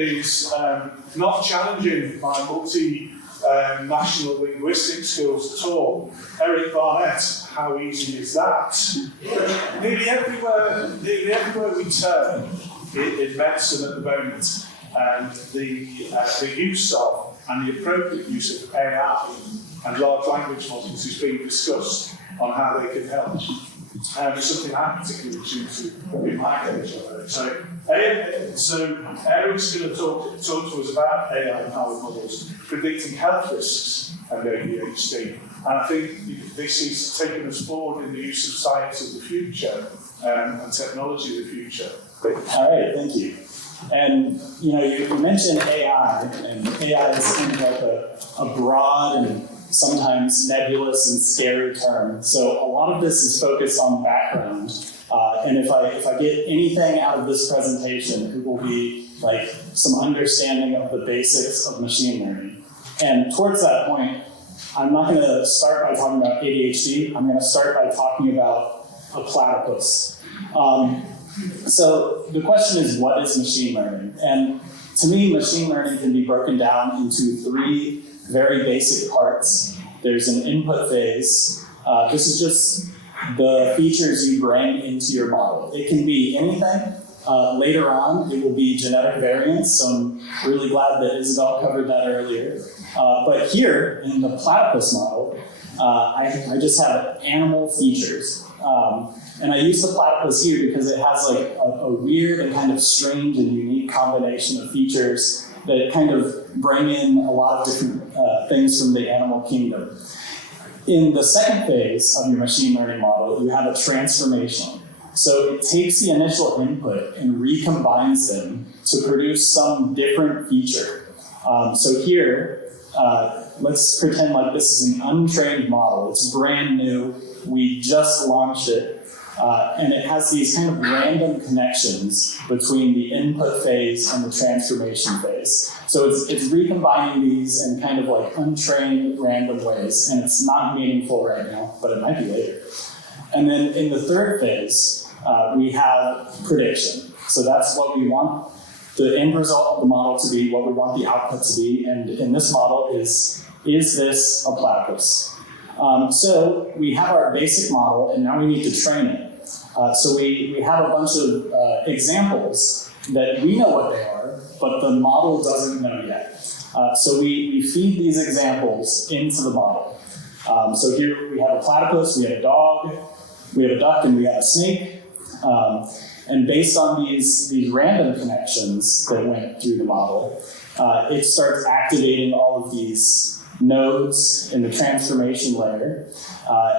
is not challenging my multi-national linguistic skills at all. Eric Barnett, how easy is that? Nearly everywhere we turn in medicine at the moment, the use of and the appropriate use of AI and large language models is being discussed on how they can help. It's something I'm particularly attuned to in my career. So Eric's going to talk to us about AI-powered models predicting health risks and ADHD. And I think this is taking us forward in the use of science of the future and technology of the future. All right, thank you. And you mentioned AI, and AI is kind of like a broad and sometimes nebulous and scary term. So a lot of this is focused on background. And if I get anything out of this presentation, it will be like some understanding of the basics of machine learning. And towards that point, I'm not going to start by talking about ADHD. I'm going to start by talking about a platypus. So the question is, what is machine learning? And to me, machine learning can be broken down into three very basic parts. There's an input phase. This is just the features you bring into your model. It can be anything. Later on, it will be genetic variants, so I'm really glad that Isabel covered that earlier. But here, in the platypus model, I just have animal features. And I use the platypus here because it has like a weird and kind of strange and unique combination of features that kind of bring in a lot of different things from the animal kingdom. In the second phase of your machine learning model, you have a transformation. So it takes the initial input and recombines them to produce some different feature. So here, let's pretend like this is an untrained model. It's brand new. We just launched it. And it has these kind of random connections between the input phase and the transformation phase. So it's recombining these in kind of like untrained random ways, and it's not meaningful right now, but it might be later. And then in the third phase, we have prediction. So that's what we want the end result of the model to be, what we want the output to be, and in this model is this a platypus? So we have our basic model, and now we need to train it. So we have a bunch of examples that we know what they are, but the model doesn't know yet. So we feed these examples into the model. So here we have a platypus, we have a dog, we have a duck, and we have a snake. And based on these random connections that went through the model, it starts activating all of these nodes in the transformation layer.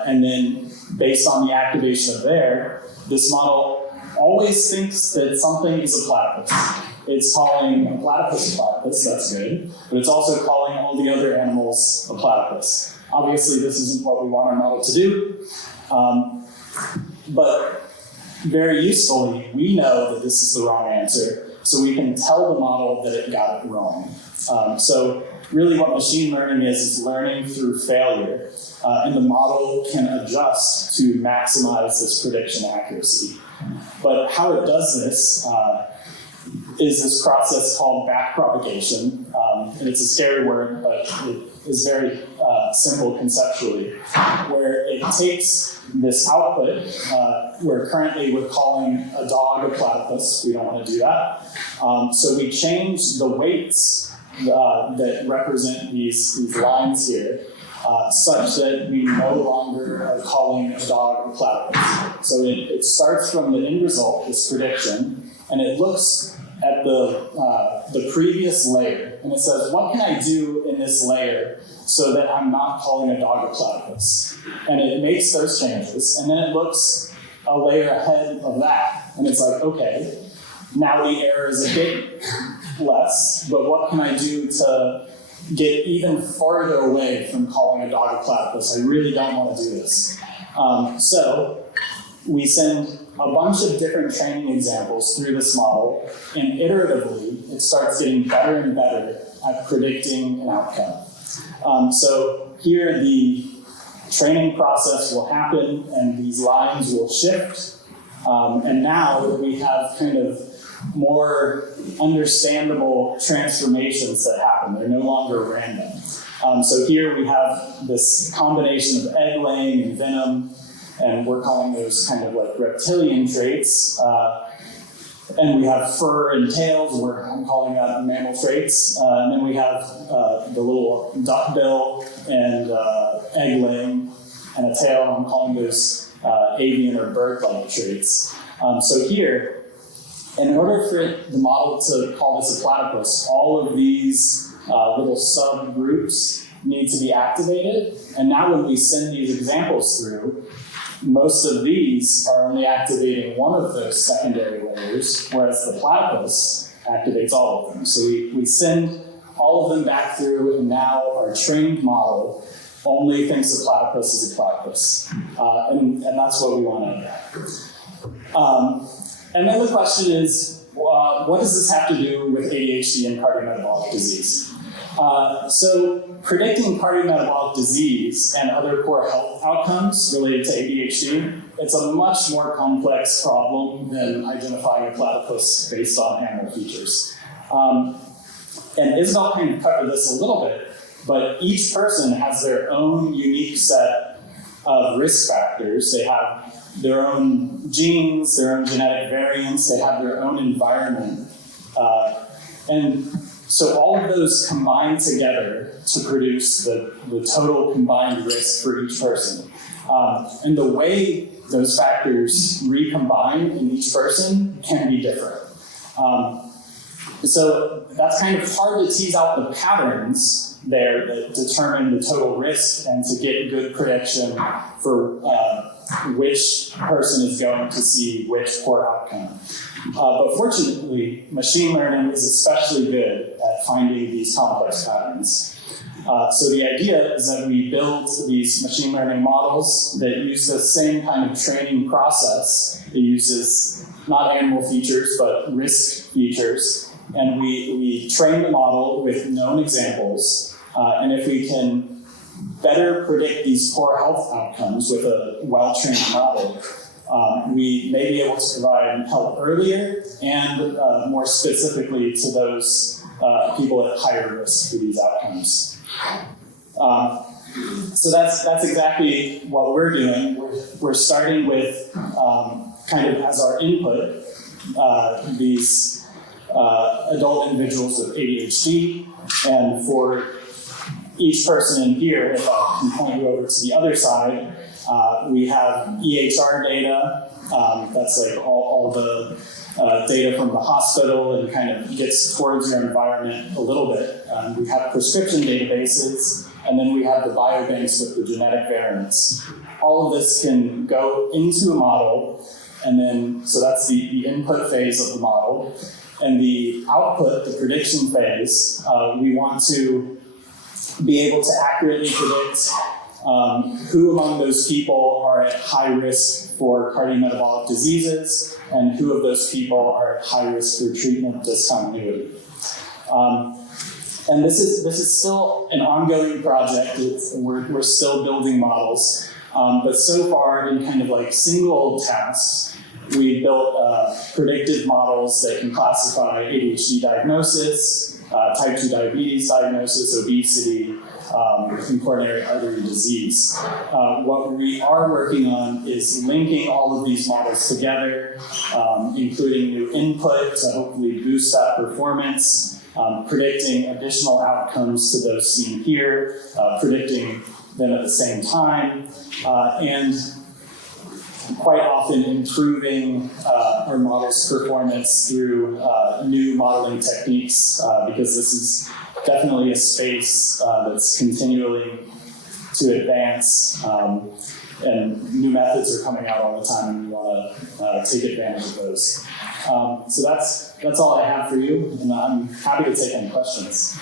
And then based on the activation of there, this model always thinks that something is a platypus. It's calling a platypus, that's good, but it's also calling all the other animals a platypus. Obviously, this isn't what we want our model to do, but very usefully, we know that this is the wrong answer, so we can tell the model that it got it wrong. So really what machine learning is learning through failure, and the model can adjust to maximize this prediction accuracy. But how it does this is this process called backpropagation, and it's a scary word, but it is very simple conceptually, where it takes this output, where currently we're calling a dog a platypus. We don't want to do that. So we change the weights that represent these lines here, such that we no longer are calling a dog a platypus. So it starts from the end result, this prediction, and it looks at the previous layer, and it says, what can I do in this layer so that I'm not calling a dog a platypus? And it makes those changes, and then it looks a layer ahead of that, and it's like, okay, now the error is a bit less, but what can I do to get even farther away from calling a dog a platypus? I really don't want to do this. So we send a bunch of different training examples through this model, and iteratively, it starts getting better and better at predicting an outcome. So here, the training process will happen, and these lines will shift. And now we have kind of more understandable transformations that happen. They're no longer random. So here we have this combination of egg laying and venom, and we're calling those kind of like reptilian traits. And we have fur and tails, I'm calling that mammal traits. And then we have the little duck bill and egg laying and a tail, I'm calling those avian or bird-like traits. So here, in order for the model to call this a platypus, all of these little subgroups need to be activated. And now when we send these examples through, most of these are only activating one of those secondary layers, whereas the platypus activates all of them. So we send all of them back through, and now our trained model only thinks a platypus is a platypus. And that's what we want to. And then the question is, what does this have to do with ADHD and cardiometabolic disease? So predicting cardiometabolic disease and other poor health outcomes related to ADHD, it's a much more complex problem than identifying a platypus based on animal features. And Isabel kind of covered this a little bit, but each person has their own unique set of risk factors. They have their own genes, their own genetic variants, they have their own environment. And so all of those combine together to produce the total combined risk for each person. And the way those factors recombine in each person can be different. So that's kind of hard to tease out the patterns there that determine the total risk and to get good prediction for which person is going to see which poor outcome. But fortunately, machine learning is especially good at finding these complex patterns. So the idea is that we build these machine learning models that use the same kind of training process. It uses not animal features, but risk features. And we train the model with known examples. And if we can better predict these poor health outcomes with a well-trained model, we may be able to provide help earlier and more specifically to those people at higher risk for these outcomes. So that's exactly what we're doing. We're starting with kind of as our input these adult individuals with ADHD, and for each person in here, if I can point you over to the other side, we have EHR data. That's like all the data from the hospital and kind of gets towards your environment a little bit. We have prescription databases, and then we have the biobanks with the genetic variants. All of this can go into a model, and then, so that's the input phase of the model. And the output, the prediction phase, we want to be able to accurately predict who among those people are at high risk for cardiometabolic diseases and who of those people are at high risk for treatment discontinuity. And this is still an ongoing project. We're still building models, but so far in kind of like single tasks, we built predictive models that can classify ADHD diagnosis, type 2 diabetes diagnosis, obesity, and coronary artery disease. What we are working on is linking all of these models together, including new input to hopefully boost that performance, predicting additional outcomes to those seen here, predicting them at the same time, and quite often improving our model's performance through new modeling techniques, because this is definitely a space that's continually to advance, and new methods are coming out all the time, and we want to take advantage of those. So that's all I have for you, and I'm happy to take any questions.